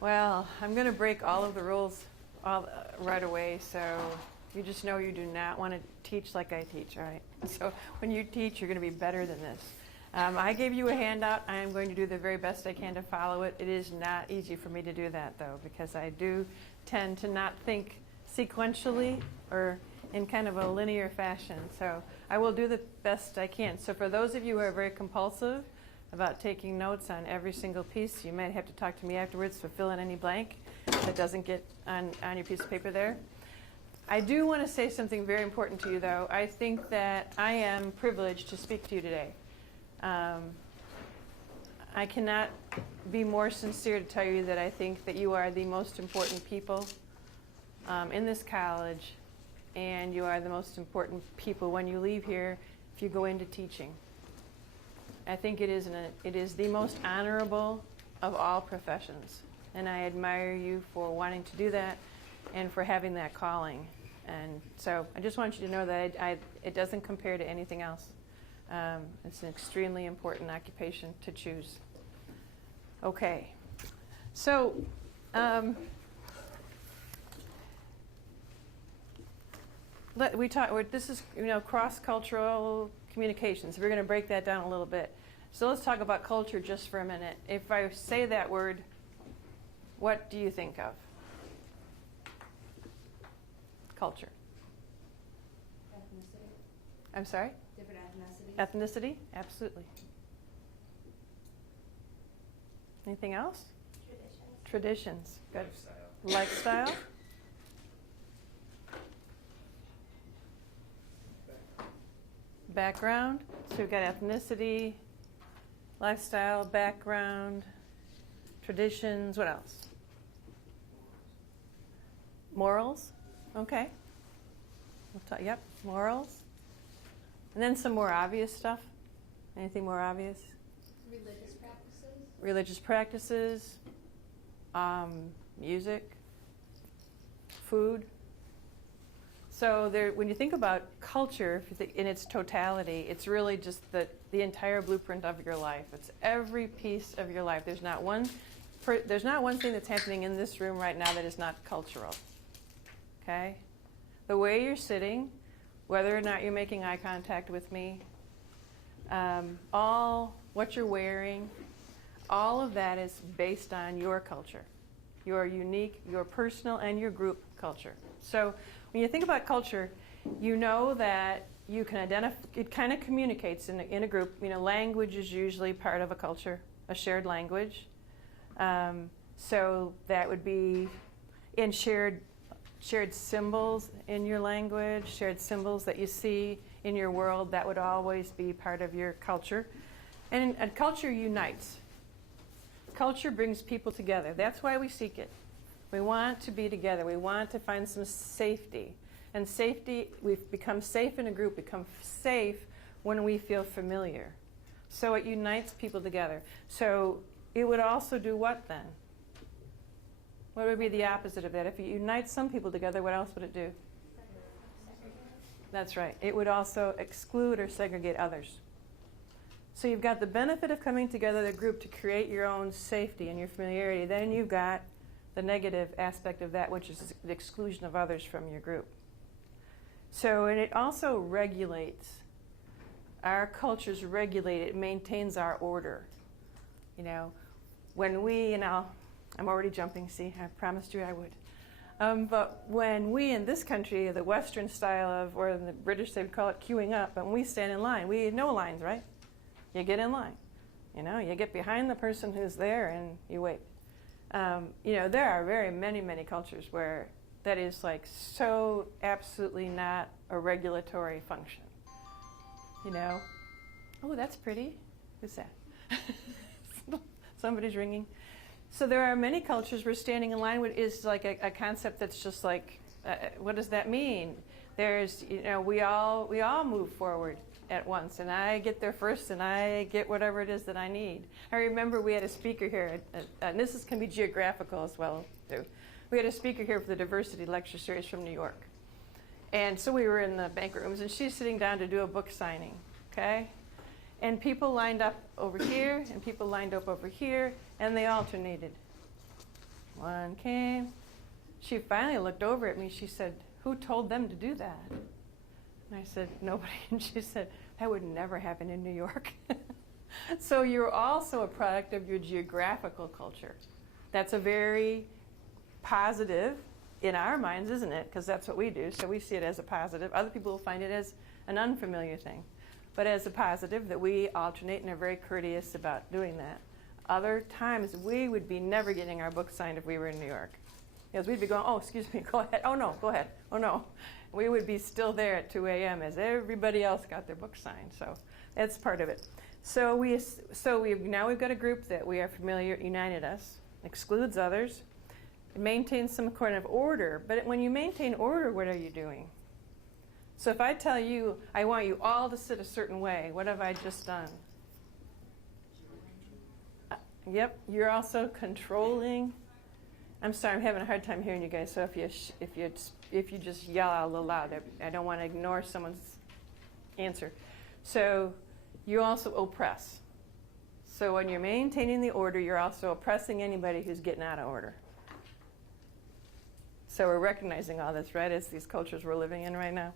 Well, I'm going to break all of the rules right away, so you just know you do not want to teach like I teach, all right? So when you teach, you're going to be better than this. I gave you a handout. I am going to do the very best I can to follow it. It is not easy for me to do that, though, because I do tend to not think sequentially or in kind of a linear fashion. So I will do the best I can. So for those of you who are very compulsive about taking notes on every single piece, you might have to talk to me afterwards to fill in any blank that doesn't get on your piece of paper there. I do want to say something very important to you, though. I think that I am privileged to speak to you today. I cannot be more sincere to tell you that I think that you are the most important people in this college, and you are the most important people when you leave here if you go into teaching. I think it is the most honorable of all professions, and I admire you for wanting to do that and for having that calling. And so I just want you to know that it doesn't compare to anything else. It's an extremely important occupation to choose. Okay, so this is cross-cultural communications. We're going to break that down a little bit. So let's talk about culture just for a minute. If I say that word, what do you think of? Culture. Ethnicity. I'm sorry? Different ethnicities. Ethnicity? Absolutely. Anything else? Traditions. Traditions. Good. Lifestyle. Lifestyle. Background. So we've got ethnicity, lifestyle, background, traditions. What else? Morals. Okay. Yep, morals. And then some more obvious stuff. Anything more obvious? Religious practices. Religious practices, music, food. So when you think about culture in its totality, it's really just the entire blueprint of your life. It's every piece of your life. There's not one thing that's happening in this room right now that is not cultural. Okay? The way you're sitting, whether or not you're making eye contact with me, what you're wearing, all of that is based on your culture, your unique, your personal, and your group culture. So when you think about culture, you know that you can identify, it kind of communicates in a group. Language is usually part of a culture, a shared language. So that would be in shared symbols in your language, shared symbols that you see in your world. That would always be part of your culture. And culture unites. Culture brings people together. That's why we seek it. We want to be together. We want to find some safety. And safety, we've become safe in a group, become safe when we feel familiar. So it unites people together. So it would also do what then? What would be the opposite of that? If it unites some people together, what else would it do? That's right. It would also exclude or segregate others. So you've got the benefit of coming together as a group to create your own safety and your familiarity. Then you've got the negative aspect of that, which is the exclusion of others from your group. So, and it also regulates. Our cultures regulate. It maintains our order. When we, I'm already jumping, see, I promised you I would. But when we in this country, the Western style of, or in the British they would call it queuing up, and we stand in line, we know lines, right? You get in line. You get behind the person who's there and you wait. There are very many cultures where that is like so absolutely not a regulatory function. Oh, that's pretty. Who's that? Somebody's ringing. So there are many cultures where standing in line is like a concept that's just like, what does that mean? There's, we all move forward at once, and I get there first, and I get whatever it is that I need. I remember we had a speaker here, and this can be geographical as well, too. We had a speaker here for the diversity lecture series from New York. And so we were in the banquet rooms, and she's sitting down to do a book signing, okay? And people lined up over here, and people lined up over here, and they alternated. One came. She finally looked over at me. She said, "Who told them to do that?" And I said, "Nobody." And she said, "That would never happen in New York." So you're also a product of your geographical culture. That's a very positive in our minds, isn't it? Because that's what we do. So we see it as a positive. Other people will find it as an unfamiliar thing. But as a positive, that we alternate and are very courteous about doing that. Other times, we would be never getting our book signed if we were in New York. Because we'd be going, "Oh, excuse me, go ahead. Oh, no, go ahead. Oh, no." We would be still there at 2 a.m. as everybody else got their book signed. So that's part of it. So now we've got a group that we are familiar, united us, excludes others. It maintains some kind of order. But when you maintain order, what are you doing? So if I tell you, I want you all to sit a certain way, what have I just done? Yep, you're also controlling. I'm sorry, I'm having a hard time hearing you guys. So if you just yell out a little loud, I don't want to ignore someone's answer. So you also oppress. So when you're maintaining the order, you're also oppressing anybody who's getting out of order. So we're recognizing all this, right, as these cultures we're living in right now.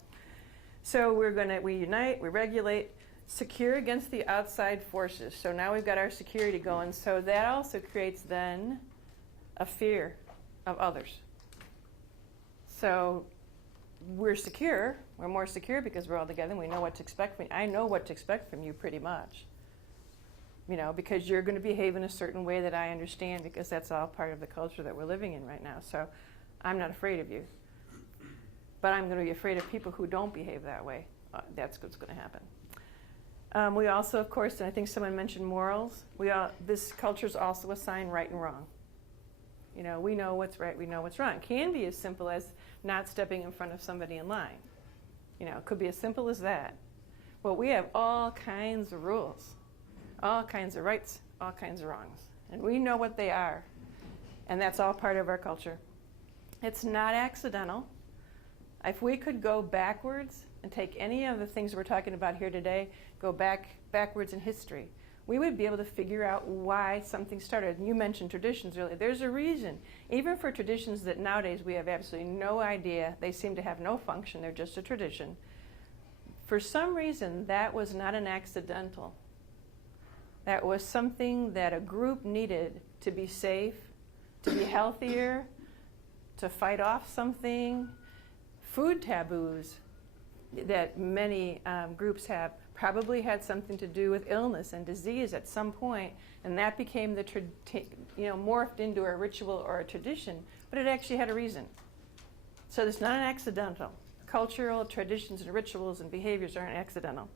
So we unite, we regulate, secure against the outside forces. So now we've got our security going. So that also creates then a fear of others. So we're secure. We're more secure because we're all together and we know what to expect from you. I know what to expect from you pretty much. Because you're going to behave in a certain way that I understand, because that's all part of the culture that we're living in right now. So I'm not afraid of you. But I'm going to be afraid of people who don't behave that way. That's what's going to happen. We also, of course, and I think someone mentioned morals. This culture is also assign right and wrong. We know what's right, we know what's wrong. It can be as simple as not stepping in front of somebody in line. It could be as simple as that. Well, we have all kinds of rules, all kinds of rights, all kinds of wrongs. And we know what they are. And that's all part of our culture. It's not accidental. If we could go backwards and take any of the things we're talking about here today, go backwards in history, we would be able to figure out why something started. And you mentioned traditions earlier. There's a reason. Even for traditions that nowadays we have absolutely no idea, they seem to have no function, they're just a tradition. For some reason, that was not an accidental. That was something that a group needed to be safe, to be healthier, to fight off something. Food taboos that many groups have probably had something to do with illness and disease at some point, and that became morphed into a ritual or a tradition, but it actually had a reason. So it's not an accidental. Cultural traditions and rituals and behaviors aren't accidental.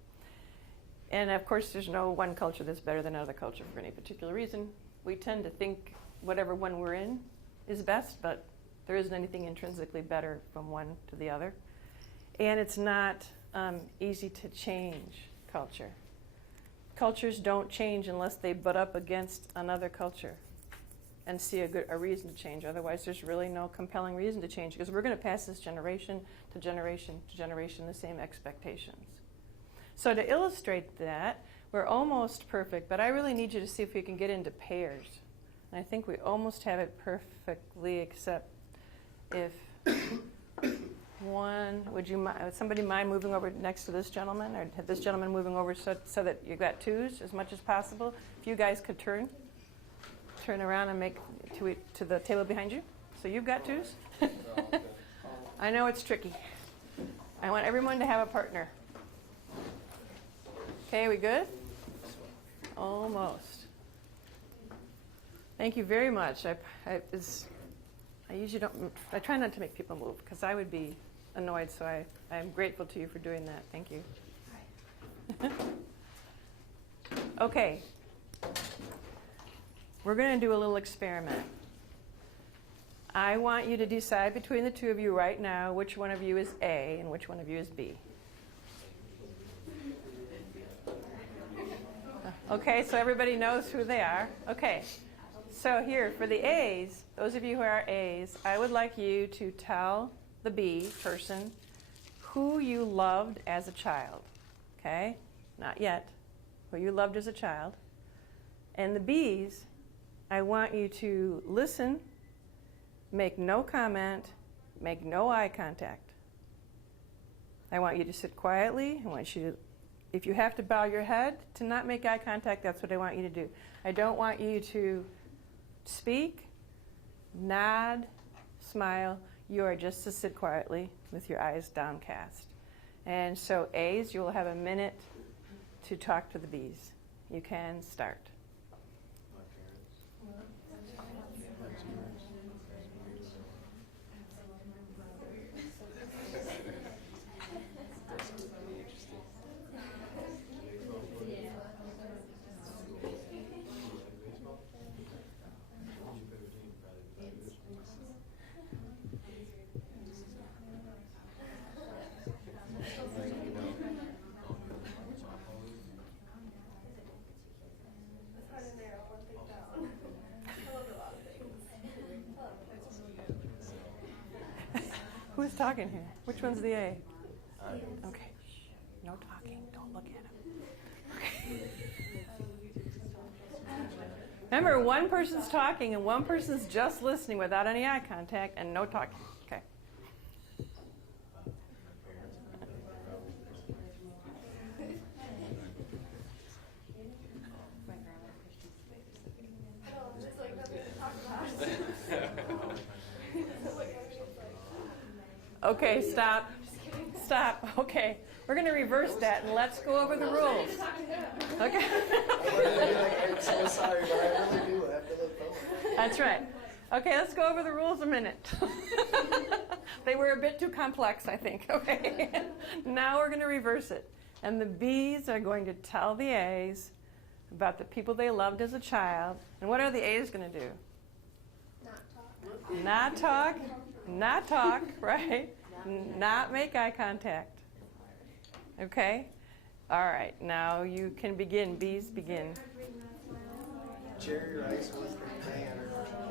And of course, there's no one culture that's better than another culture for any particular reason. We tend to think whatever one we're in is best, but there isn't anything intrinsically better from one to the other. And it's not easy to change culture. Cultures don't change unless they butt up against another culture and see a reason to change. Otherwise, there's really no compelling reason to change, because we're going to pass this generation to generation to generation the same expectations. So to illustrate that, we're almost perfect, but I really need you to see if we can get into pairs. And I think we almost have it perfectly, except if would somebody mind moving over next to this gentleman, or this gentleman moving over so that you've got twos as much as possible? If you guys could turn around and make to the table behind you. So you've got twos? I know it's tricky. I want everyone to have a partner. Okay, we good? Almost. Thank you very much. I usually don't. I try not to make people move because I would be annoyed. So I'm grateful to you for doing that. Thank you. Okay. We're going to do a little experiment. I want you to decide between the two of you right now which one of you is A and which one of you is B. Okay, so everybody knows who they are. Okay. So here, for the A's, those of you who are A's, I would like you to tell the B person who you loved as a child. Okay? Not yet. Who you loved as a child. And the B's, I want you to listen make no comment, make no eye contact. I want you to sit quietly. I want you to, if you have to bow your head to not make eye contact, that's what I want you to do. I don't want you to speak, nod, smile. You are just to sit quietly with your eyes downcast. And so A's, you will have a minute to talk to the B's. You can start. Who's talking here? Which one's the A? Okay. Shh. No talking. Don't look at him. Okay. Remember, one person's talking and one person's just listening without any eye contact and no talking. Okay. Okay, stop. Stop. Okay. We're going to reverse that and let's go over the rules. Okay. I'm so sorry, but I really do have to look forward. That's right. Okay, let's go over the rules a minute. They were a bit too complex, I think. Okay. Now we're going to reverse it. And the B's are going to tell the A's about the people they loved as a child. And what are the A's going to do? Not talk. Not talk, right? Not make eye contact. Okay? All right, now you can begin. B's begin. Jerry Rice was the man.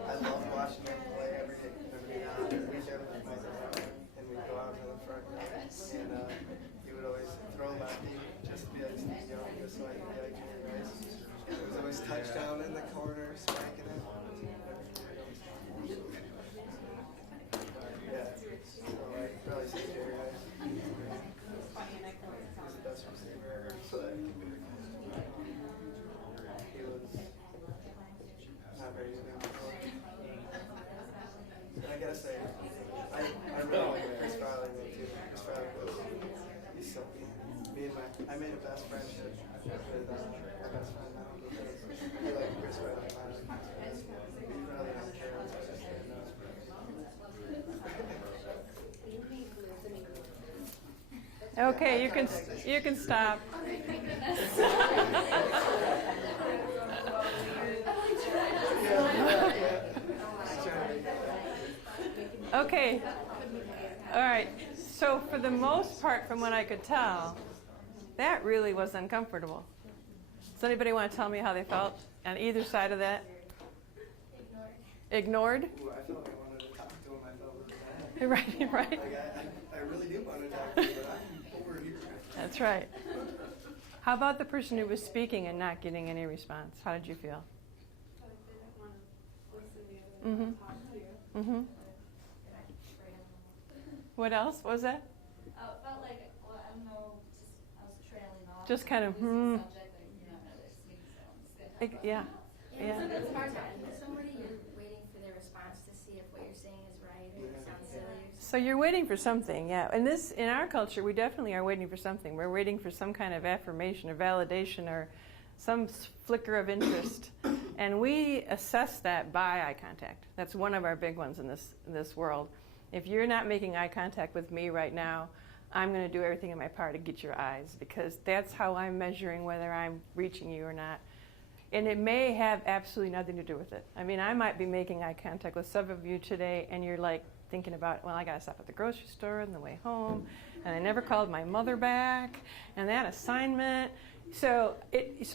I loved watching him play every weekend with my dad, and we'd go out to the front yard, and he would always throw lefty, just be like Steve Young, just so I could be like Jerry Rice. It was always touchdown in the corner, spanking it. Yeah, so I'd probably say Jerry Rice. He's the best receiver ever, but he was not very good before. And I gotta say, I really like Chris Farley too. Chris Farley was, he's so I made a best friendship with my best friend now because he liked Chris Farley. He really don't care. It's just good enough. Okay, you can stop. Okay. All right. So for the most part, from what I could tell, that really was uncomfortable. Does anybody want to tell me how they felt on either side of that? Ignored? Ooh, I felt like I wanted to talk to him. I felt really bad. Right. Like I really do want to talk to him, but I'm over here. That's right. How about the person who was speaking and not getting any response? How did you feel? I didn't want to listen to you and talk to you. Mm-hmm. What else was that? It felt like, well, I don't know, I was trailing off. Just kind of, Losing subject, like, you know, they're speaking, so Yeah. Yeah. It's hard to with somebody. You're waiting for their response to see if what you're saying is right or it sounds silly or something. So you're waiting for something, yeah. And this, in our culture, we definitely are waiting for something. We're waiting for some kind of affirmation or validation or some flicker of interest. And we assess that by eye contact. That's one of our big ones in this world. If you're not making eye contact with me right now, I'm going to do everything in my power to get your eyes because that's how I'm measuring whether I'm reaching you or not. And it may have absolutely nothing to do with it. I mean, I might be making eye contact with some of you today, and you're like thinking about, well, I got to stop at the grocery store on the way home, and I never called my mother back, and that assignment. So,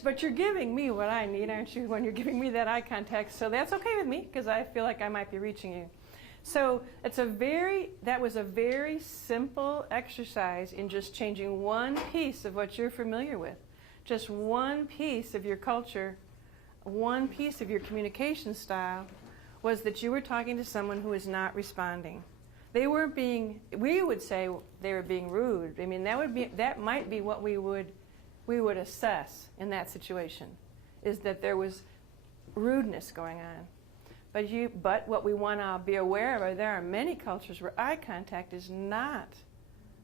but you're giving me what I need, aren't you, when you're giving me that eye contact? So that's okay with me because I feel like I might be reaching you. So that was a very simple exercise in just changing one piece of what you're familiar with. Just one piece of your culture, one piece of your communication style, was that you were talking to someone who was not responding. They were being, we would say they were being rude. I mean, that might be what we would assess in that situation, is that there was rudeness going on. But what we want to be aware of, there are many cultures where eye contact is not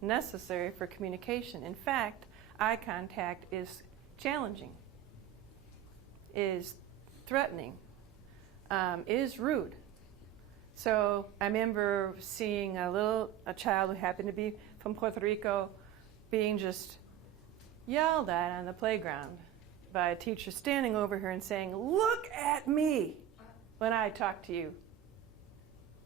necessary for communication. In fact, eye contact is challenging, is threatening, is rude. So I remember seeing a child who happened to be from Puerto Rico being just yelled at on the playground by a teacher standing over her and saying, "Look at me when I talk to you."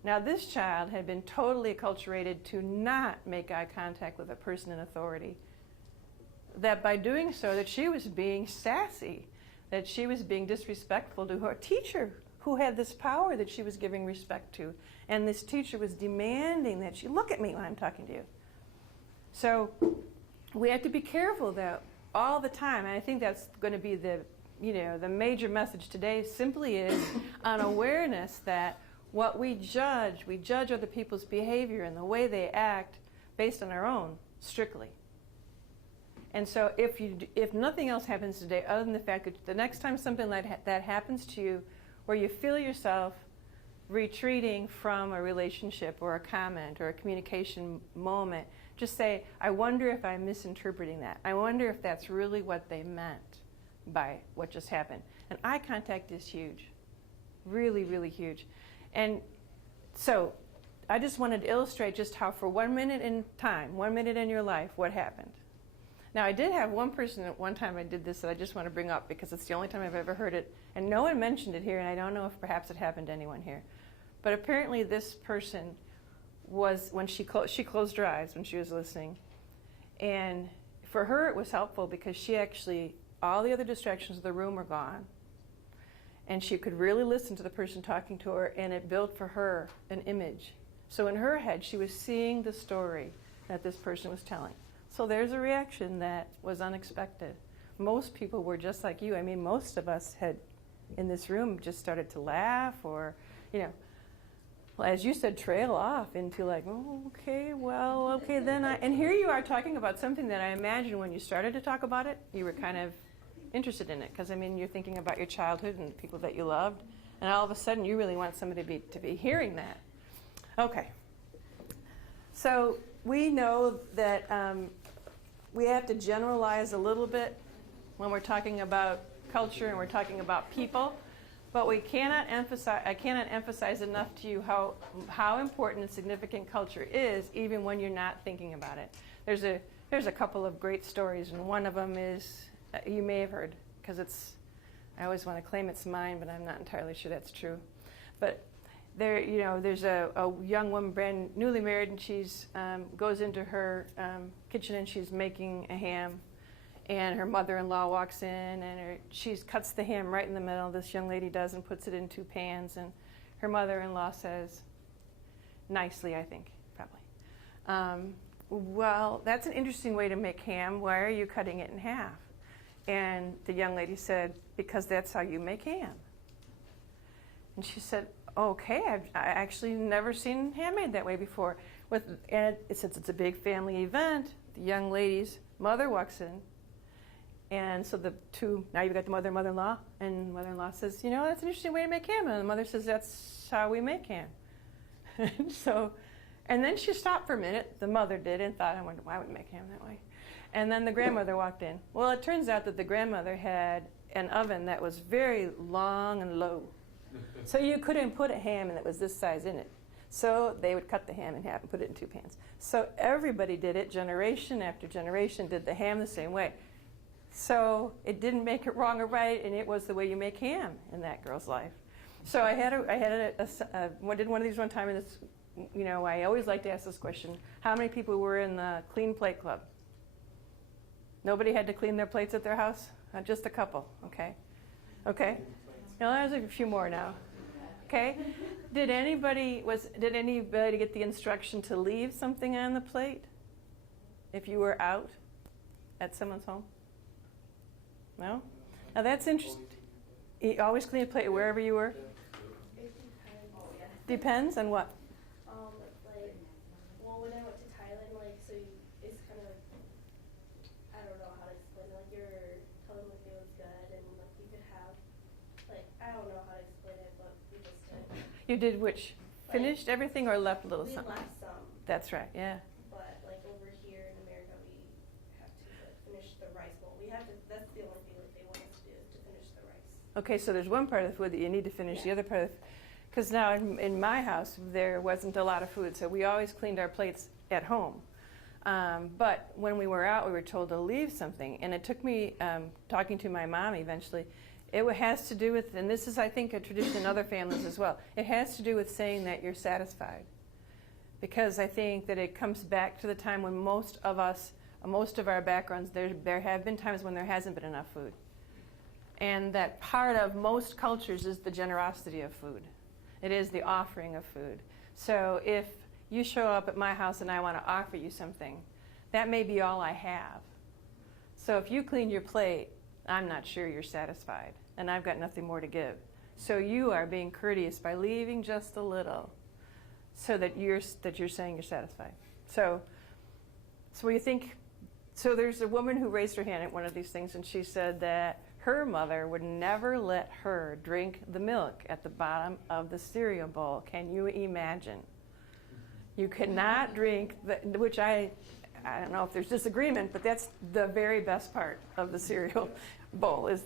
Now this child had been totally acculturated to not make eye contact with a person in authority. That by doing so, that she was being sassy, that she was being disrespectful to her teacher, who had this power that she was giving respect to. And this teacher was demanding that she look at me when I'm talking to you. So we have to be careful, though, all the time. And I think that's going to be the major message today simply is an awareness that what we judge other people's behavior and the way they act based on our own, strictly. And so if nothing else happens today, other than the fact that the next time something like that happens to you, where you feel yourself retreating from a relationship or a comment or a communication moment, just say, I wonder if I'm misinterpreting that. I wonder if that's really what they meant by what just happened. And eye contact is huge, really, really huge. And so I just wanted to illustrate just how for 1 minute in time, 1 minute in your life, what happened. Now, I did have one person at one time I did this that I just want to bring up because it's the only time I've ever heard it, and no one mentioned it here, and I don't know if perhaps it happened to anyone here. But apparently this person was, when she closed her eyes when she was listening, and for her it was helpful because she actually, all the other distractions of the room were gone, and she could really listen to the person talking to her, and it built for her an image. So in her head, she was seeing the story that this person was telling. So there's a reaction that was unexpected. Most people were just like you. I mean, most of us had, in this room, just started to laugh or, as you said, trail off into like, oh, okay, then and here you are talking about something that I imagine when you started to talk about it, you were kind of interested in it. Because, I mean, you're thinking about your childhood and people that you loved. And all of a sudden, you really want somebody to be hearing that. Okay. So we know that we have to generalize a little bit when we're talking about culture and we're talking about people, but I cannot emphasize enough to you how important and significant culture is, even when you're not thinking about it. There's a couple of great stories, and one of them is you may have heard, because I always want to claim it's mine, but I'm not entirely sure that's true. But there's a young woman, newly married, and she's goes into her kitchen and she's making a ham, and her mother-in-law walks in and she cuts the ham right in the middle. This young lady does, and puts it in 2 pans, and her mother-in-law says, nicely, I think, probably, well, that's an interesting way to make ham. Why are you cutting it in half? And the young lady said, because that's how you make ham. And she said, okay, I actually never seen ham made that way before. And since it's a big family event, the young lady's mother walks in, and so now you've got the mother-in-law, and the mother-in-law says, that's an interesting way to make ham. And the mother says, that's how we make ham. And then she stopped for a minute, the mother did, and thought, I wonder why we make ham that way. And then the grandmother walked in. Well, it turns out that the grandmother had an oven that was very long and low. So you couldn't put a ham that was this size in it. So they would cut the ham in half and put it in 2 pans. So everybody did it, generation after generation, did the ham the same way. So it didn't make it wrong or right, and it was the way you make ham in that girl's life. So I did one of these one time, and it's, I always like to ask this question: how many people were in the Clean Plate Club? Nobody had to clean their plates at their house? Just a couple, okay? Okay. Now there's a few more now. Okay? Did anybody get the instruction to leave something on the plate if you were out at someone's home? No? Now that's interesting. You always clean a plate wherever you were? If you could, Depends on what? Like, well, when I went to Thailand, like, so it's kind of like, I don't know how to explain it. Like, you're telling them it was good, and like you could have, like, I don't know how to explain it, but we just did. You did which? Finished everything or left a little We something? left some, That's right, yeah. but like over here in America, we have to like, finish the rice bowl. We have to. That's the only thing that they want us to do is to finish the rice. Okay, so there's one part of the food that you need to finish. The other part of, because now in my house there wasn't a lot of food, so we always cleaned our plates at home. But when we were out, we were told to leave something, and it took me talking to my mom eventually. It has to do with, and this is I think a tradition in other families as well, it has to do with saying that you're satisfied. Because I think that it comes back to the time when most of us, most of our backgrounds, there have been times when there hasn't been enough food. And that part of most cultures is the generosity of food. It is the offering of food. So if you show up at my house and I want to offer you something, that may be all I have. So if you clean your plate, I'm not sure you're satisfied, and I've got nothing more to give. So you are being courteous by leaving just a little, so that you're saying you're satisfied. So you think. So there's a woman who raised her hand at one of these things, and she said that her mother would never let her drink the milk at the bottom of the cereal bowl. Can you imagine? You cannot drink which I don't know if there's disagreement, but that's the very best part of the cereal bowl is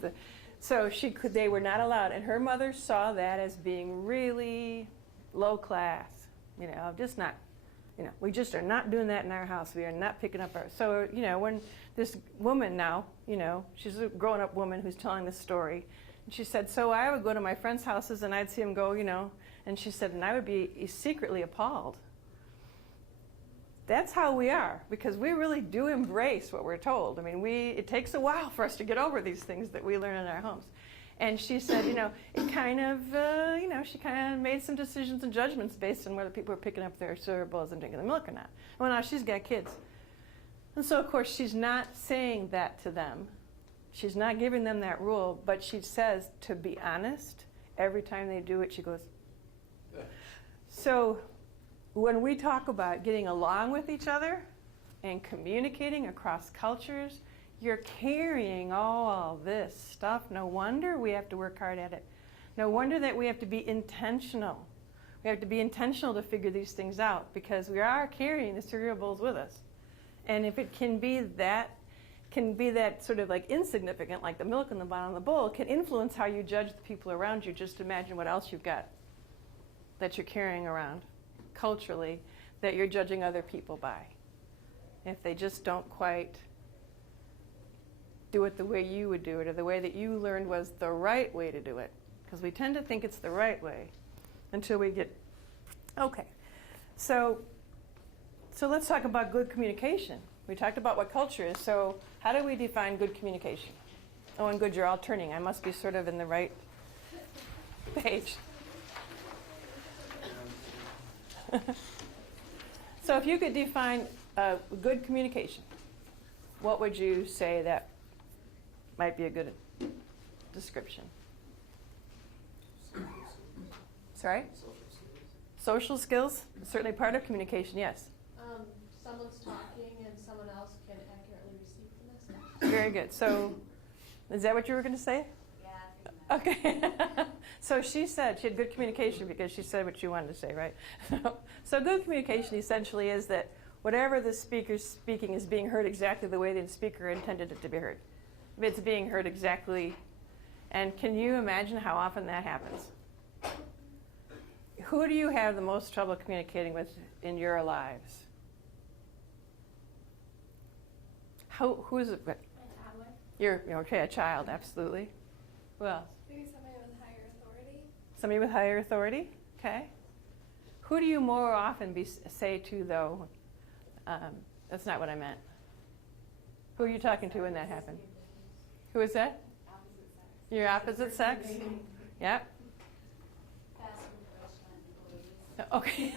so they were not allowed, and her mother saw that as being really low class, just not, we just are not doing that in our house. We are not picking up so when this woman now, she's a grown up woman who's telling this story, and she said, so I would go to my friends' houses and I'd see them go, and she said, and I would be secretly appalled. That's how we are, because we really do embrace what we're told. I mean, it takes a while for us to get over these things that we learn in our homes. And she said, it kind of, she kind of made some decisions and judgments based on whether people were picking up their cereal bowls and drinking the milk or not. Well, now she's got kids. And so, of course, she's not saying that to them. She's not giving them that rule, but she says, to be honest, every time they do it, she goes, so when we talk about getting along with each other and communicating across cultures, you're carrying all this stuff. No wonder we have to work hard at it. No wonder that we have to be intentional. We have to be intentional to figure these things out, because we are carrying the cereal bowls with us. And if it can be that sort of like insignificant, like the milk in the bottom of the bowl, can influence how you judge the people around you. Just imagine what else you've got that you're carrying around culturally that you're judging other people by. If they just don't quite do it the way you would do it, or the way that you learned was the right way to do it. Because we tend to think it's the right way until we get, okay. So let's talk about good communication. We talked about what culture is, so how do we define good communication? Oh, and good, you're all turning. I must be sort of in the right page. So if you could define good communication, what would you say that might be a good description? Sorry? Social skills? Certainly part of communication, yes. Someone's talking and someone else can accurately receive the message. Very good. So is that what you were going to say? Yeah. Okay. So she said she had good communication because she said what you wanted to say, right? So good communication essentially is that whatever the speaker's speaking is being heard exactly the way the speaker intended it to be heard. If it's being heard exactly, and can you imagine how often that happens? Who do you have the most trouble communicating with in your lives? Who's it? A toddler. You're okay, a child, absolutely. Who else? Maybe somebody with higher authority. Somebody with higher authority? Okay. Who do you more often say to, though? That's not what I meant. Who are you talking to when that happened? Who is that? Opposite sex. Your opposite sex? Yep. Okay.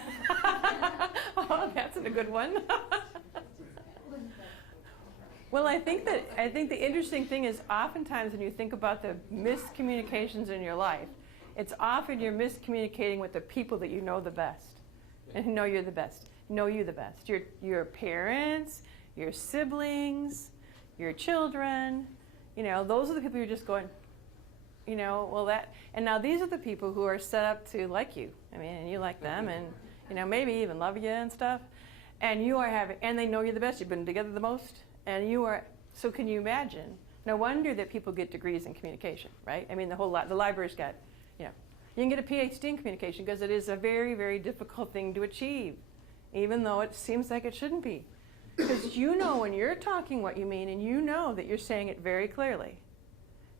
Oh, that's a good one. Well, I think the interesting thing is oftentimes when you think about the miscommunications in your life, It's often you're miscommunicating with the people that you know the best and who know you're the best, know you the best. Your parents, your siblings, your children, those are the people you're just going, and now these are the people who are set up to like you. And you like them and, maybe even love you and stuff. And and they know you're the best. You've been together the most. And so can you imagine? No wonder that people get degrees in communication, right? The library's got, you can get a PhD in communication because it is a very, very difficult thing to achieve, even though it seems like it shouldn't be. Because when you're talking what you mean, and you know that you're saying it very clearly.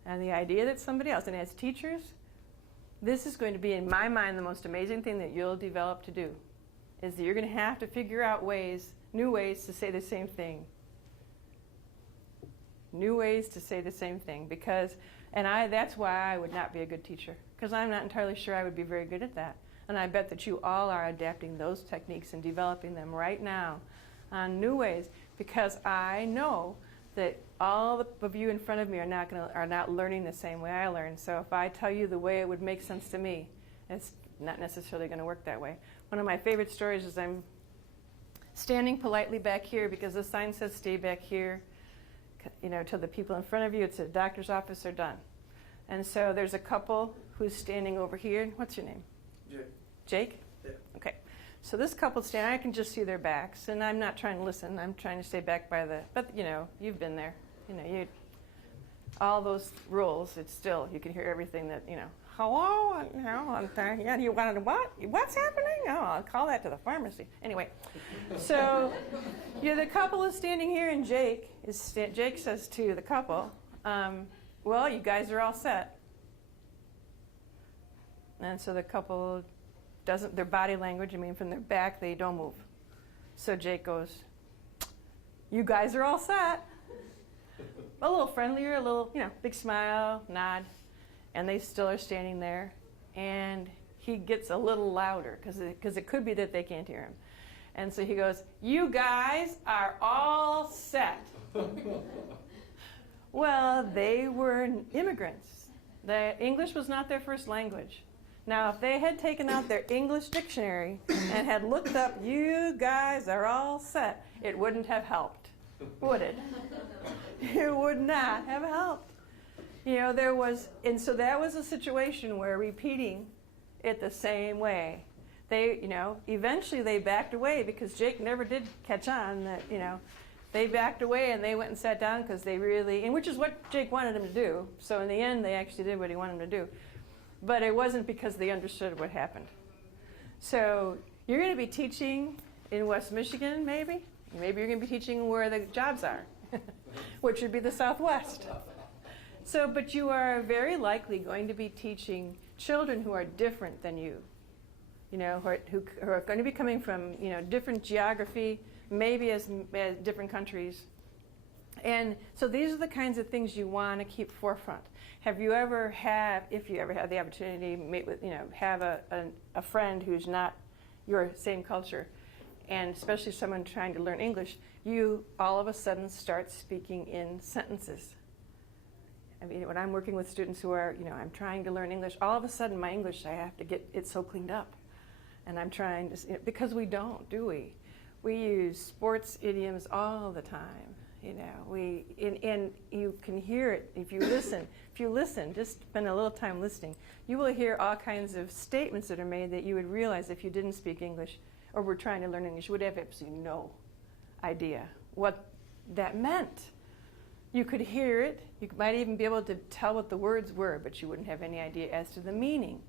And the idea that somebody else, and as teachers, this is going to be, in my mind, the most amazing thing that you'll develop to do, is that you're going to have to figure out new ways to say the same thing. New ways to say the same thing. That's why I would not be a good teacher, because I'm not entirely sure I would be very good at that. And I bet that you all are adapting those techniques and developing them right now on new ways, because I know that all of you in front of me are not learning the same way I learn. So if I tell you the way it would make sense to me, it's not necessarily going to work that way. One of my favorite stories is I'm standing politely back here because the sign says stay back here. To the people in front of you, it's a doctor's office, they're done. And so there's a couple who's standing over here. What's your name? Jake. Jake? Yeah. Okay. So this couple's standing, I can just see their backs, and I'm not trying to listen. I'm trying to stay back but you've been there. All those rules, it's still, you can hear everything that, hello, yeah, you wanted what? What's happening? Oh, I'll call that to the pharmacy. Anyway, so the couple is standing here, and Jake says to the couple, well, you guys are all set. And so the couple their body language, from their back, they don't move. So Jake goes, you guys are all set. A little friendlier, a little, big smile, nod. And they still are standing there. And he gets a little louder, because it could be that they can't hear him. And so he goes, you guys are all set. Well, they were immigrants. English was not their first language. Now, if they had taken out their English dictionary and had looked up, you guys are all set, it wouldn't have helped, would it? It would not have helped. And so that was a situation where repeating it the same way, eventually they backed away, because Jake never did catch on that, they backed away and they went and sat down because they really, and which is what Jake wanted them to do. So in the end, they actually did what he wanted them to do. But it wasn't because they understood what happened. So you're going to be teaching in West Michigan, maybe. Maybe you're going to be teaching where the jobs are, which would be the Southwest. But you are very likely going to be teaching children who are different than you, who are going to be coming from, different geography, maybe as different countries. And so these are the kinds of things you want to keep forefront. If you ever have the opportunity to meet with, have a friend who's not your same culture, and especially someone trying to learn English, you all of a sudden start speaking in sentences. When I'm working with students who are, I'm trying to learn English, all of a sudden my English, I have to get it so cleaned up. And I'm trying to, because we don't, do we? We use sports idioms all the time. And you can hear it if you listen. If you listen, just spend a little time listening, you will hear all kinds of statements that are made that you would realize if you didn't speak English or were trying to learn English, you would have absolutely no idea what that meant. You could hear it. You might even be able to tell what the words were, but you wouldn't have any idea as to the meaning.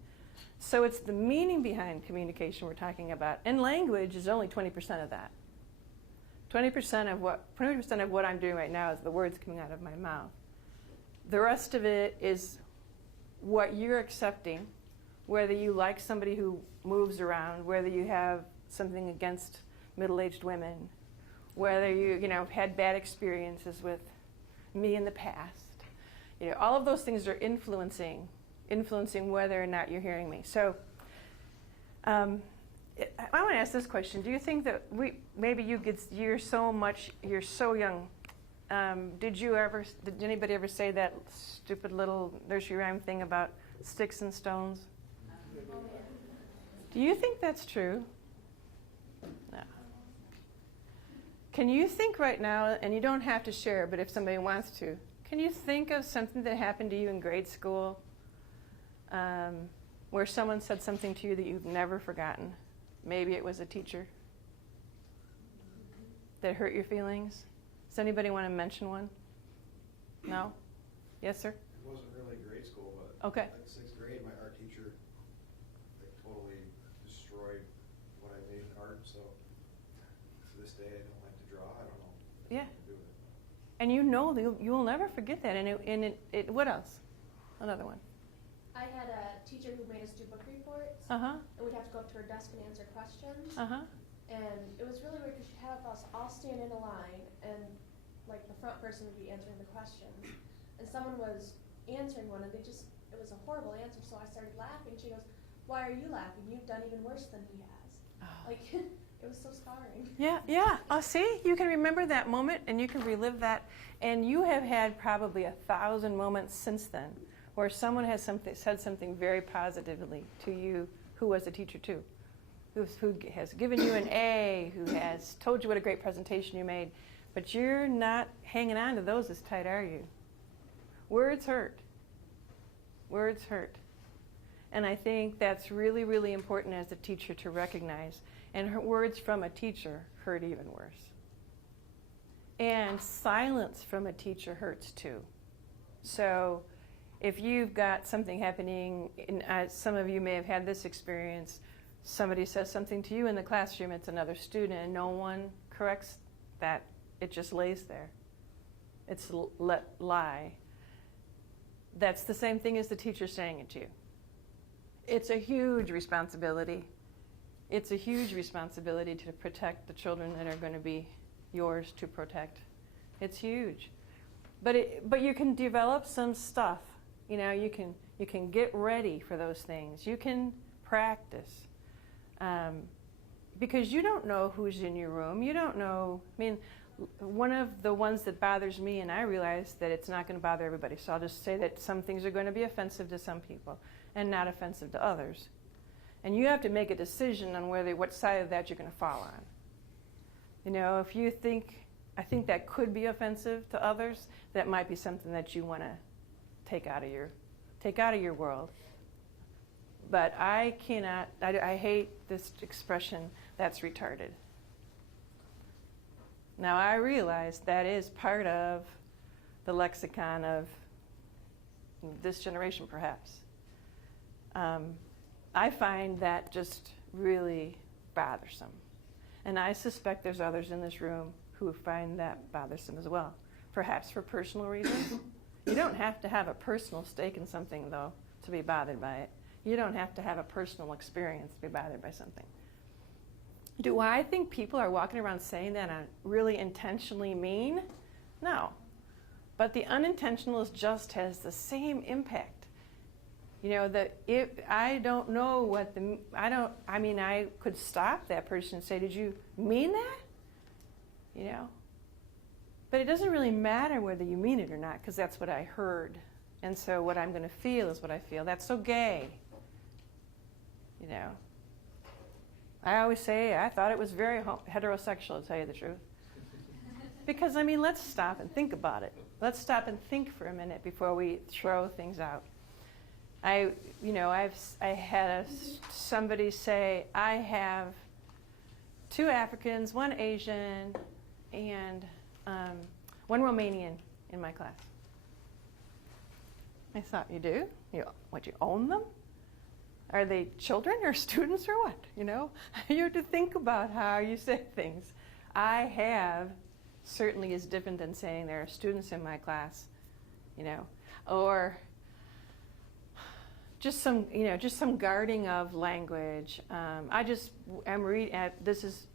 So it's the meaning behind communication we're talking about. And language is only 20% of that. 20% of what I'm doing right now is the words coming out of my mouth. The rest of it is what you're accepting, whether you like somebody who moves around, whether you have something against middle-aged women, whether you had bad experiences with me in the past. All of those things are influencing whether or not you're hearing me. So I want to ask this question. Do you think that you're so young, did anybody ever say that stupid little nursery rhyme thing about sticks and stones? Oh, yeah. Do you think that's true? No. Can you think right now, and you don't have to share, but if somebody wants to, can you think of something that happened to you in grade school where someone said something to you that you've never forgotten? Maybe it was a teacher that hurt your feelings. Does anybody want to mention one? No? Yes, sir? It wasn't really grade school, but Okay. like 6th grade, my art teacher like totally destroyed what I made in art. So to this day, I don't like to draw. I don't know. Yeah. What to do with it. And you know that you'll never forget that. And what else? Another one. I had a teacher who made us do book reports, Uh-huh. and we'd have to go up to her desk and answer questions. Uh-huh. And it was really weird because she'd have us all stand in a line, and like the front person would be answering the questions, and someone was answering one, and it was a horrible answer. So I started laughing. She goes, "Why are you laughing? You've done even worse than he has." Oh. Like it was so scarring. Yeah. Oh, see, you can remember that moment, and you can relive that, and you have had probably 1,000 moments since then where someone has said something very positively to you, who was a teacher too, who has given you an A, who has told you what a great presentation you made, but you're not hanging on to those as tight, are you? Words hurt. Words hurt. And I think that's really, really important as a teacher to recognize. And words from a teacher hurt even worse. And silence from a teacher hurts too. So if you've got something happening, some of you may have had this experience, somebody says something to you in the classroom, it's another student, and no one corrects that. It just lays there. It's let lie. That's the same thing as the teacher saying it to you. It's a huge responsibility. It's a huge responsibility to protect the children that are going to be yours to protect. It's huge. But you can develop some stuff. You know, you can get ready for those things. You can practice. Because you don't know who's in your room. You don't know. I mean, one of the ones that bothers me, and I realize that it's not going to bother everybody, so I'll just say that some things are going to be offensive to some people and not offensive to others. And you have to make a decision on what side of that you're going to fall on. You know, if you think, I think that could be offensive to others, that might be something that you want to take out of your world. But I cannot, I hate this expression, that's retarded. Now I realize that is part of the lexicon of this generation perhaps. I find that just really bothersome. And I suspect there's others in this room who find that bothersome as well, perhaps for personal reasons. You don't have to have a personal stake in something, though, to be bothered by it. You don't have to have a personal experience to be bothered by something. Do I think people are walking around saying that I'm really intentionally mean? No. But the unintentional just has the same impact. You know, that if I don't know what I could stop that person and say, did you mean that? You know? But it doesn't really matter whether you mean it or not, because that's what I heard. And so what I'm going to feel is what I feel. That's so gay. You know? I always say I thought it was very heterosexual, to tell you the truth. Because, I mean, let's stop and think about it. Let's stop and think for a minute before we throw things out. I had somebody say, I have 2 Africans, 1 Asian, and 1 Romanian in my class. I thought, you do? You own them? Are they children or students or what? You know, you have to think about how you say things. I have certainly is different than saying there are students in my class, you know, or just some guarding of language. I'm reading. This is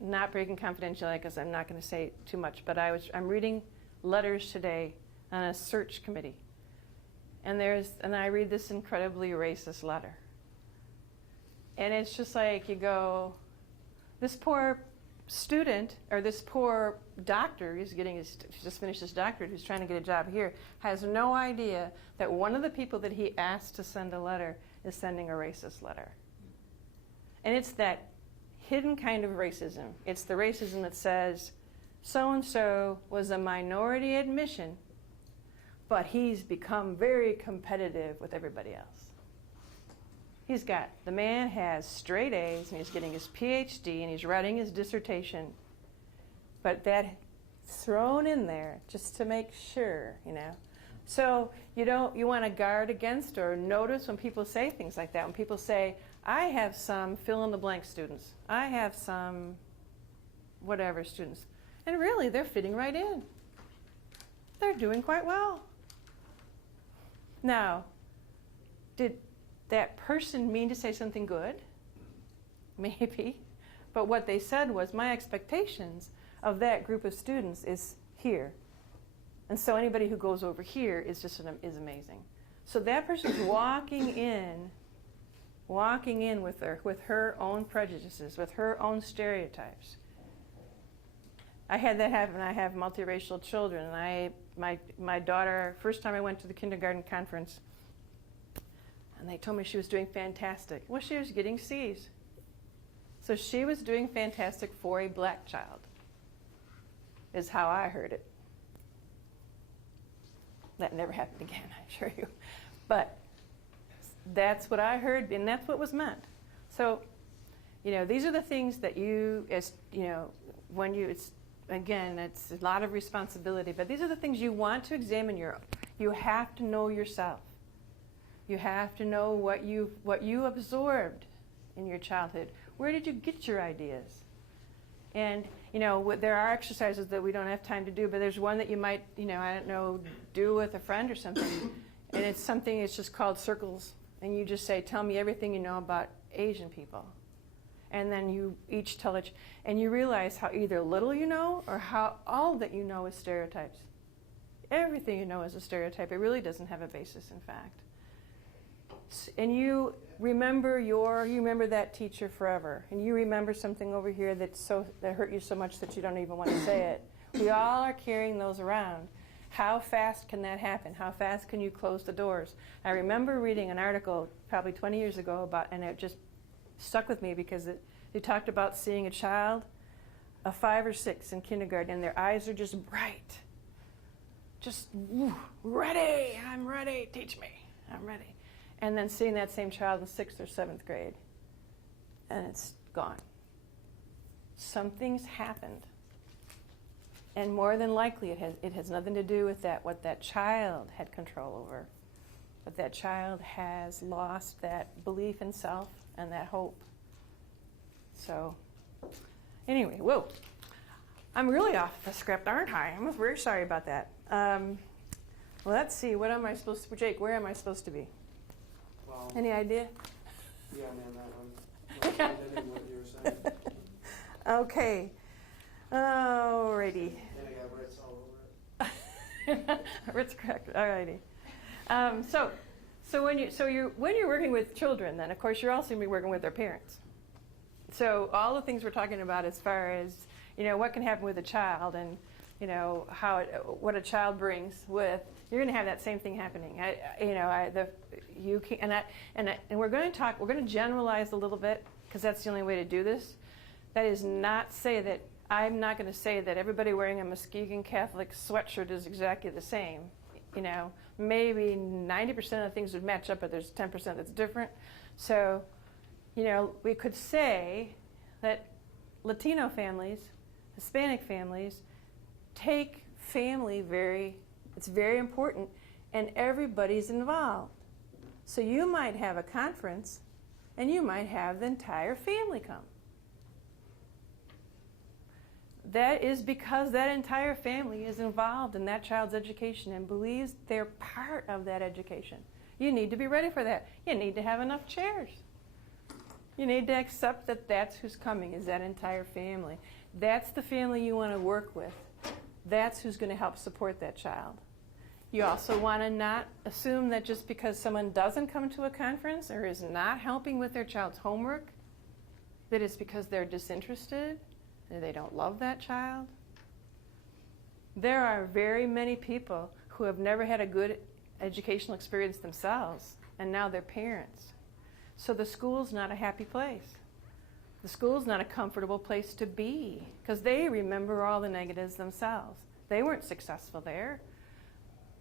not breaking confidentiality because I'm not going to say too much. But I'm reading letters today on a search committee, and I read this incredibly racist letter, and it's just like you go, this poor student or this poor doctor who's just finished his doctorate, who's trying to get a job here, has no idea that one of the people that he asked to send a letter is sending a racist letter. And it's that hidden kind of racism. It's the racism that says, so-and-so was a minority admission, but he's become very competitive with everybody else. The man has straight A's, and he's getting his PhD, and he's writing his dissertation. But that thrown in there just to make sure, So you want to guard against or notice when people say things like that. When people say, I have some fill-in-the-blank students. I have some whatever students. And really, they're fitting right in. They're doing quite well. Now, did that person mean to say something good? Maybe. But what they said was, my expectations of that group of students is here. And so anybody who goes over here is is amazing. So that person's walking in with her own prejudices, with her own stereotypes. I had that happen. I have multiracial children. And my daughter, first time I went to the kindergarten conference, and they told me she was doing fantastic. Well, she was getting C's. So she was doing fantastic for a black child, is how I heard it. That never happened again, I assure you. But that's what I heard, and that's what was meant. So, these are the things that it's a lot of responsibility, but these are the things you want to examine you have to know yourself. You have to know what you absorbed in your childhood. Where did you get your ideas? And, there are exercises that we don't have time to do, but there's one that you might, do with a friend or something. And it's just called circles. And you just say, tell me everything you know about Asian people. And then you each tell it, and you realize how either little you know or how all that you know is stereotypes. Everything you know is a stereotype. It really doesn't have a basis in fact. And you remember that teacher forever. And you remember something over here that hurt you so much that you don't even want to say it. We all are carrying those around. How fast can that happen? How fast can you close the doors? I remember reading an article probably 20 years ago and it just stuck with me because they talked about seeing a child of 5 or 6 in kindergarten, and their eyes are just bright. Just ready, I'm ready, teach me, I'm ready. And then seeing that same child in 6th or 7th grade, and it's gone. Something's happened. And more than likely, it has nothing to do with what that child had control over. But that child has lost that belief in self and that hope. So, anyway, whoa. I'm really off the script, aren't I? I'm very sorry about that. Well, let's see. What am I supposed to, Jake, where am I supposed to be? Well, Any idea? yeah, man, that one. I didn't what you were saying. Okay. Alrighty. Then I got Ritz all over it. Ritz cracker. Alrighty. So when you're working with children, then of course you're also going to be working with their parents. So all the things we're talking about as far as what can happen with a child and what a child brings with, you're going to have that same thing happening. We're going to generalize a little bit because that's the only way to do this. That is not say that I'm not going to say that everybody wearing a Muskegon Catholic sweatshirt is exactly the same. Maybe 90% of the things would match up, but there's 10% that's different. So, we could say that Latino families, Hispanic families, take family it's very important, and everybody's involved. So you might have a conference, and you might have the entire family come. That is because that entire family is involved in that child's education and believes they're part of that education. You need to be ready for that. You need to have enough chairs. You need to accept that that's who's coming, is that entire family. That's the family you want to work with. That's who's going to help support that child. You also want to not assume that just because someone doesn't come to a conference or is not helping with their child's homework, that it's because they're disinterested, that they don't love that child. There are very many people who have never had a good educational experience themselves, and now they're parents. So the school's not a happy place. The school's not a comfortable place to be because they remember all the negatives themselves. They weren't successful there.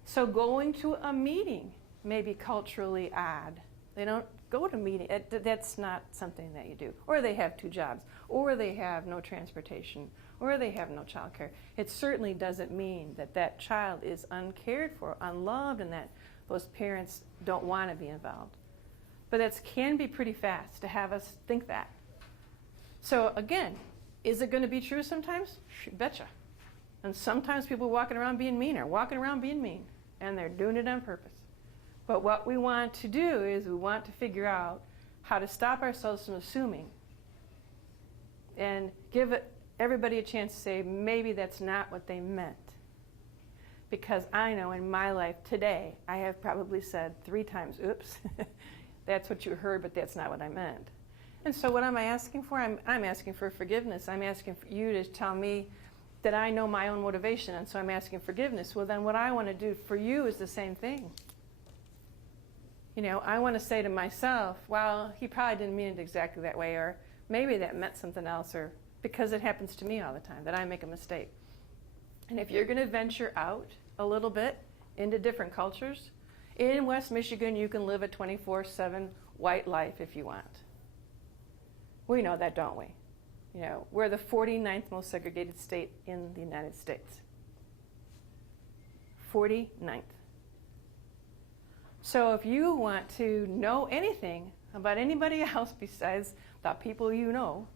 So going to a meeting may be culturally odd. They don't go to meeting. That's not something that you do. Or they have 2 jobs. Or they have no transportation. Or they have no child care. It certainly doesn't mean that that child is uncared for, unloved, and that those parents don't want to be involved. But that can be pretty fast to have us think that. So again, is it going to be true sometimes? Betcha. And sometimes people walking around being mean are walking around being mean, and they're doing it on purpose. But what we want to do is we want to figure out how to stop ourselves from assuming and give everybody a chance to say, maybe that's not what they meant. Because I know in my life today, I have probably said 3 times, oops, that's what you heard, but that's not what I meant. And so what am I asking for? I'm asking for forgiveness. I'm asking for you to tell me that I know my own motivation, and so I'm asking forgiveness. Well, then what I want to do for you is the same thing. You know, I want to say to myself, well, he probably didn't mean it exactly that way, or maybe that meant something else, or because it happens to me all the time, that I make a mistake. And if you're going to venture out a little bit into different cultures, in West Michigan, you can live a 24/7 white life if you want. We know that, don't we? You know, we're the 49th most segregated state in the United States. 49th. So if you want to know anything about anybody else besides the people you know,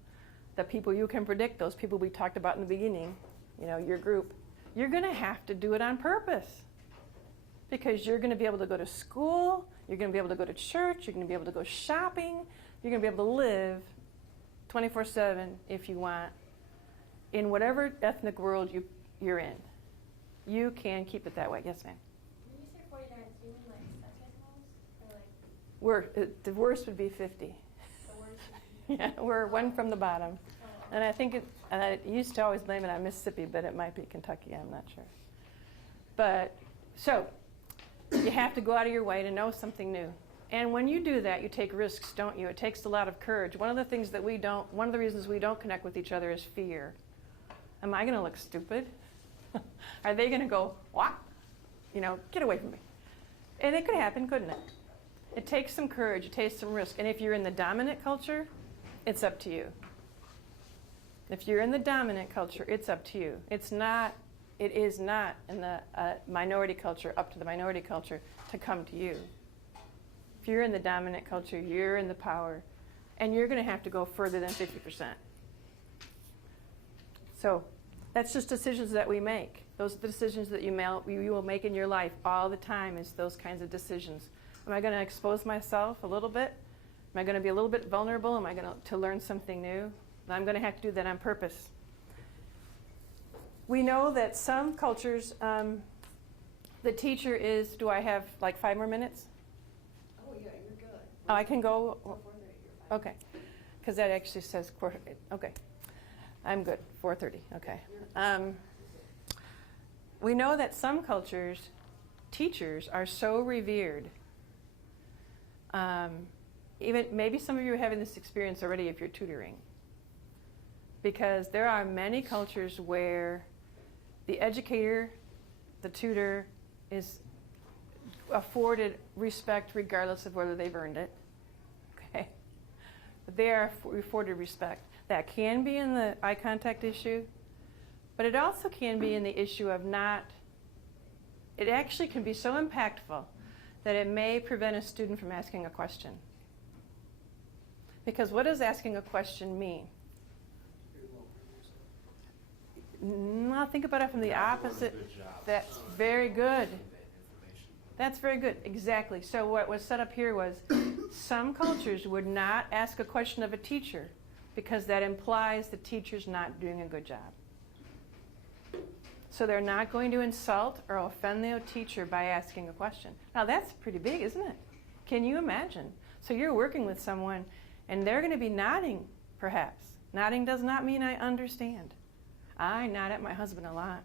the people you can predict, those people we talked about in the beginning, you know, your group, you're going to have to do it on purpose. Because you're going to be able to go to school, you're going to be able to go to church, you're going to be able to go shopping, you're going to be able to live 24/7 if you want in whatever ethnic world you're in. You can keep it that way. Yes, ma'am? When you say 49, do you mean like second most? Or like The worst would be 50. the worst? Yeah, we're one from the bottom. And I think and I used to always blame it on Mississippi, but it might be Kentucky, I'm not sure. But, so, you have to go out of your way to know something new. And when you do that, you take risks, don't you? It takes a lot of courage. One of the reasons we don't connect with each other is fear. Am I going to look stupid? Are they going to go, what? You know, get away from me. And it could happen, couldn't it? It takes some courage, it takes some risk. And if you're in the dominant culture, it's up to you. If you're in the dominant culture, it's up to you. It is not in the minority culture, up to the minority culture to come to you. If you're in the dominant culture, you're in the power, and you're going to have to go further than 50%. So that's just decisions that we make. Those are the decisions that you will make in your life all the time, is those kinds of decisions. Am I going to expose myself a little bit? Am I going to be a little bit vulnerable? Am I going to learn something new? I'm going to have to do that on purpose. We know that some cultures, the teacher is, do I have like 5 more minutes? Oh, yeah, you're good. Oh, I can go? Before that, you're fine. Okay, because that actually says quarter. Okay, I'm good, 4:30, okay. We know that some cultures, teachers are so revered. Even maybe some of you are having this experience already if you're tutoring. Because there are many cultures where the educator, the tutor, is afforded respect regardless of whether they've earned it. Okay? But they are afforded respect. That can be in the eye contact issue, but it also can be in the issue of it actually can be so impactful that it may prevent a student from asking a question. Because what does asking a question mean? No, think about it from the opposite. That's very good. That's very good, exactly. So what was set up here was some cultures would not ask a question of a teacher because that implies the teacher's not doing a good job. So they're not going to insult or offend the teacher by asking a question. Now that's pretty big, isn't it? Can you imagine? So you're working with someone and they're going to be nodding, perhaps. Nodding does not mean I understand. I nod at my husband a lot.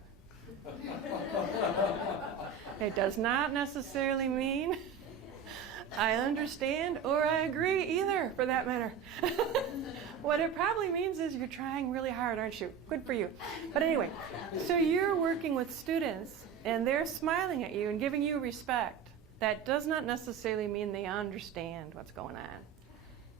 It does not necessarily mean I understand or I agree, either, for that matter. What it probably means is you're trying really hard, aren't you? Good for you. But anyway, so you're working with students and they're smiling at you and giving you respect. That does not necessarily mean they understand what's going on.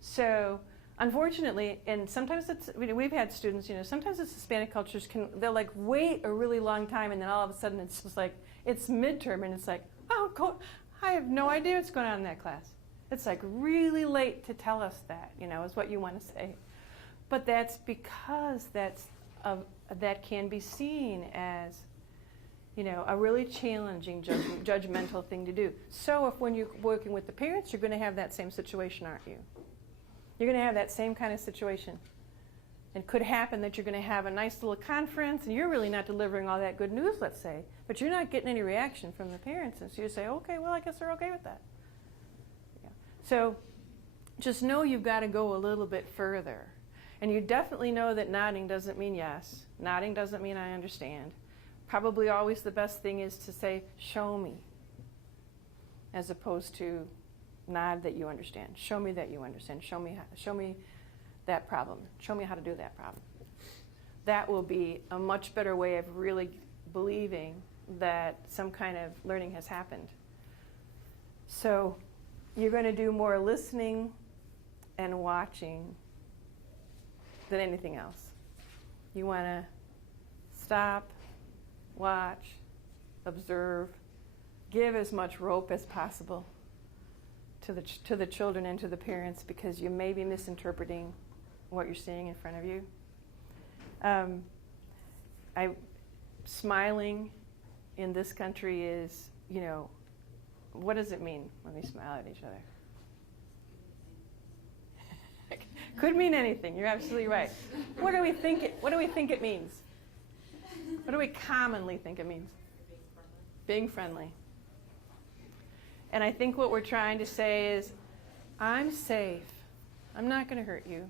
So unfortunately, and sometimes we've had students, sometimes it's Hispanic cultures, they'll like wait a really long time and then all of a sudden it's just like, it's midterm and it's like, oh, I have no idea what's going on in that class. It's like really late to tell us that, is what you want to say. But that's because that can be seen as, a really challenging, judgmental thing to do. So if when you're working with the parents, you're going to have that same situation, aren't you? You're going to have that same kind of situation. It could happen that you're going to have a nice little conference and you're really not delivering all that good news, let's say, but you're not getting any reaction from the parents. And so you say, okay, well, I guess they're okay with that. Yeah. So just know you've got to go a little bit further. And you definitely know that nodding doesn't mean yes. Nodding doesn't mean I understand. Probably always the best thing is to say, show me, as opposed to nod that you understand. Show me that you understand. Show me that problem. Show me how to do that problem. That will be a much better way of really believing that some kind of learning has happened. So you're going to do more listening and watching than anything else. You want to stop, watch, observe, give as much rope as possible to the children and to the parents, because you may be misinterpreting what you're seeing in front of you. Smiling in this country is, what does it mean when we smile at each other? Could mean anything. You're absolutely right. What do we think it means? What do we commonly think it means? Being friendly. And I think what we're trying to say is, I'm safe. I'm not going to hurt you.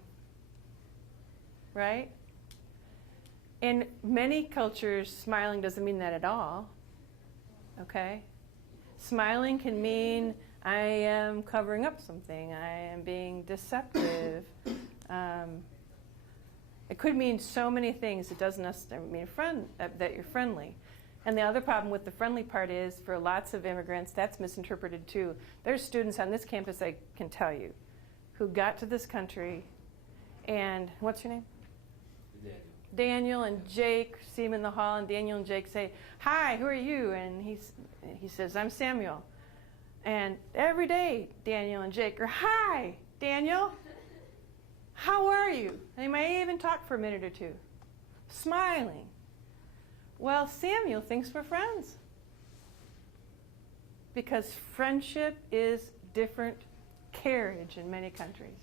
Right? In many cultures, smiling doesn't mean that at all. Okay? Smiling can mean I am covering up something. I am being deceptive. It could mean so many things. It doesn't necessarily mean that you're friendly. And the other problem with the friendly part is, for lots of immigrants, that's misinterpreted too. There's students on this campus, I can tell you, who got to this country, and what's your name? Daniel and Jake see him in the hall, and Daniel and Jake say, "Hi, who are you?" And he says, "I'm Samuel." And every day, Daniel and Jake are, "Hi, Daniel. How are you?" They may even talk for a minute or two, smiling. Well, Samuel thinks we're friends, because friendship is different carriage in many countries.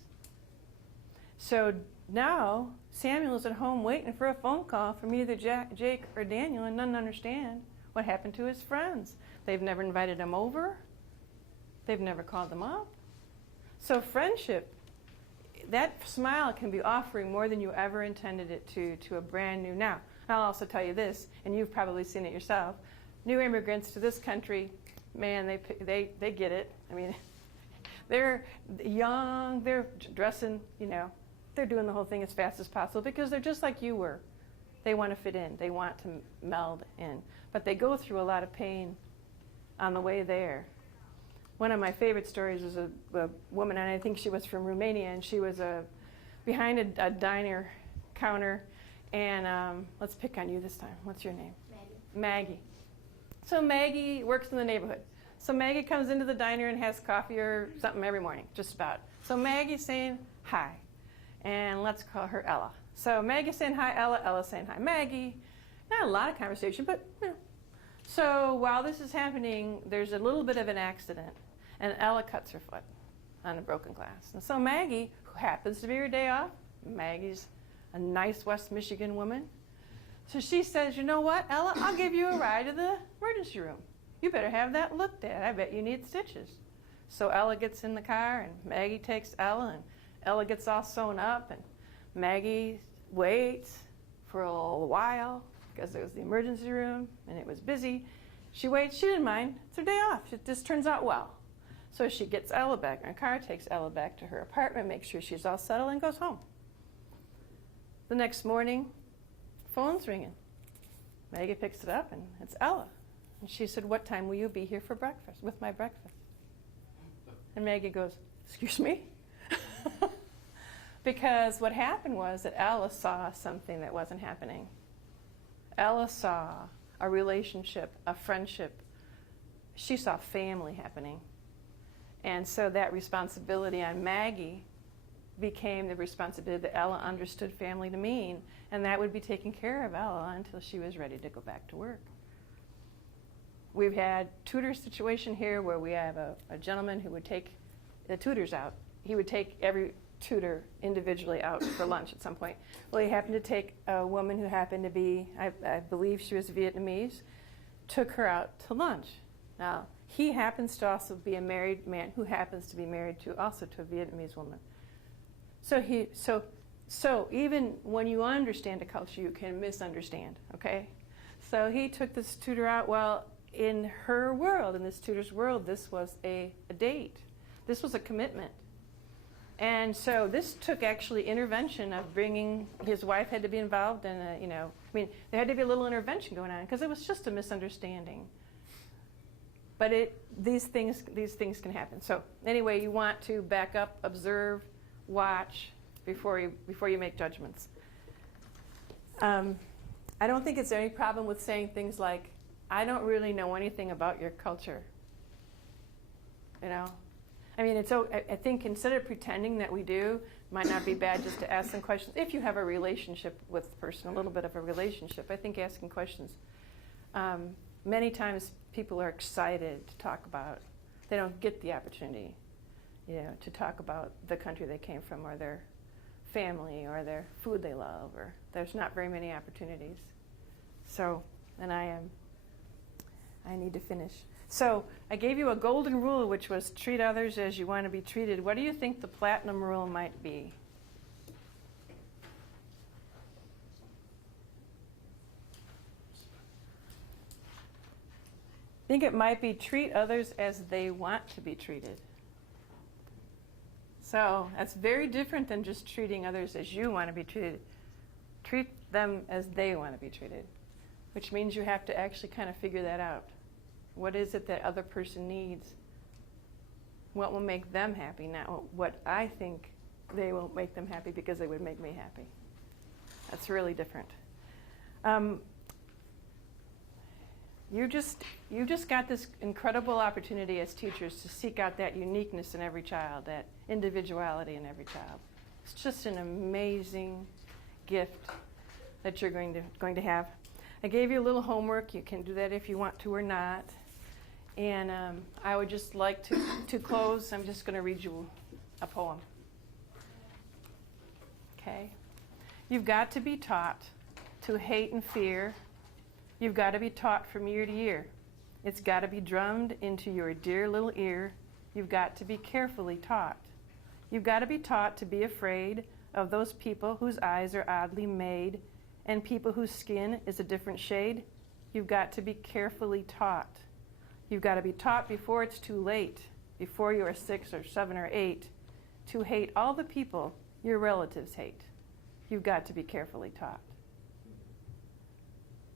So now Samuel is at home waiting for a phone call from either Jake or Daniel, and doesn't understand what happened to his friends. They've never invited him over. They've never called them up. So friendship, that smile can be offering more than you ever intended it to a brand new. Now, I'll also tell you this, and you've probably seen it yourself. New immigrants to this country, man, they get it. I mean, they're young, they're dressing, they're doing the whole thing as fast as possible because they're just like you were. They want to fit in. They want to meld in. But they go through a lot of pain on the way there. One of my favorite stories was a woman, and I think she was from Romania, and she was behind a diner counter. And let's pick on you this time. What's your name? Maggie. So Maggie works in the neighborhood. So Maggie comes into the diner and has coffee or something every morning, just about. So Maggie's saying hi. And let's call her Ella. So Maggie's saying hi, Ella's saying hi, Maggie. Not a lot of conversation, but So while this is happening, there's a little bit of an accident. And Ella cuts her foot on a broken glass. And so Maggie, who happens to be her day off, Maggie's a nice West Michigan woman. So she says, "You know what, Ella, I'll give you a ride to the emergency room. You better have that looked at. I bet you need stitches." So Ella gets in the car, and Maggie takes Ella, and Ella gets all sewn up, and Maggie waits for a little while because it was the emergency room, and it was busy. She waits. She didn't mind. It's her day off. It just turns out well. So she gets Ella back in her car, takes Ella back to her apartment, makes sure she's all settled, and goes home. The next morning, phone's ringing. Maggie picks it up, and it's Ella. And she said, "What time will you be here for breakfast, with my breakfast?" And Maggie goes, "Excuse me?" Because what happened was that Ella saw something that wasn't happening. Ella saw a relationship, a friendship. She saw family happening. And so that responsibility on Maggie became the responsibility that Ella understood family to mean, and that would be taking care of Ella until she was ready to go back to work. We've had tutor situation here where we have a gentleman who would take the tutors out. He would take every tutor individually out for lunch at some point. Well, he happened to take a woman who happened to be, I believe she was Vietnamese, took her out to lunch. Now, he happens to also be a married man who happens to be married to also to a Vietnamese woman. So even when you understand a culture, you can misunderstand, okay? So he took this tutor out. Well, in her world, in this tutor's world, this was a date. This was a commitment. And so this took actually intervention of bringing, his wife had to be involved in there had to be a little intervention going on because it was just a misunderstanding. But these things can happen. So anyway, you want to back up, observe, watch before you make judgments. I don't think it's any problem with saying things like, "I don't really know anything about your culture." I mean, I think instead of pretending that we do, it might not be bad just to ask some questions. If you have a relationship with the person, a little bit of a relationship, I think asking questions. Many times people are excited to talk about, they don't get the opportunity, to talk about the country they came from or their family or their food they love, or there's not very many opportunities. So, and I need to finish. So I gave you a golden rule, which was treat others as you want to be treated. What do you think the platinum rule might be? I think it might be treat others as they want to be treated. So that's very different than just treating others as you want to be treated. Treat them as they want to be treated, which means you have to actually kind of figure that out. What is it that other person needs? What will make them happy, not what I think they will make them happy because they would make me happy. That's really different. You just got this incredible opportunity as teachers to seek out that uniqueness in every child, that individuality in every child. It's just an amazing gift that you're going to have. I gave you a little homework. You can do that if you want to or not. And I would just like to close. I'm just going to read you a poem. Okay? You've got to be taught to hate and fear. You've got to be taught from year to year. It's got to be drummed into your dear little ear. You've got to be carefully taught. You've got to be taught to be afraid of those people whose eyes are oddly made and people whose skin is a different shade. You've got to be carefully taught. You've got to be taught before it's too late, before you are 6 or 7 or 8, to hate all the people your relatives hate. You've got to be carefully taught.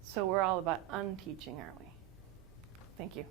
So we're all about unteaching, aren't we? Thank you.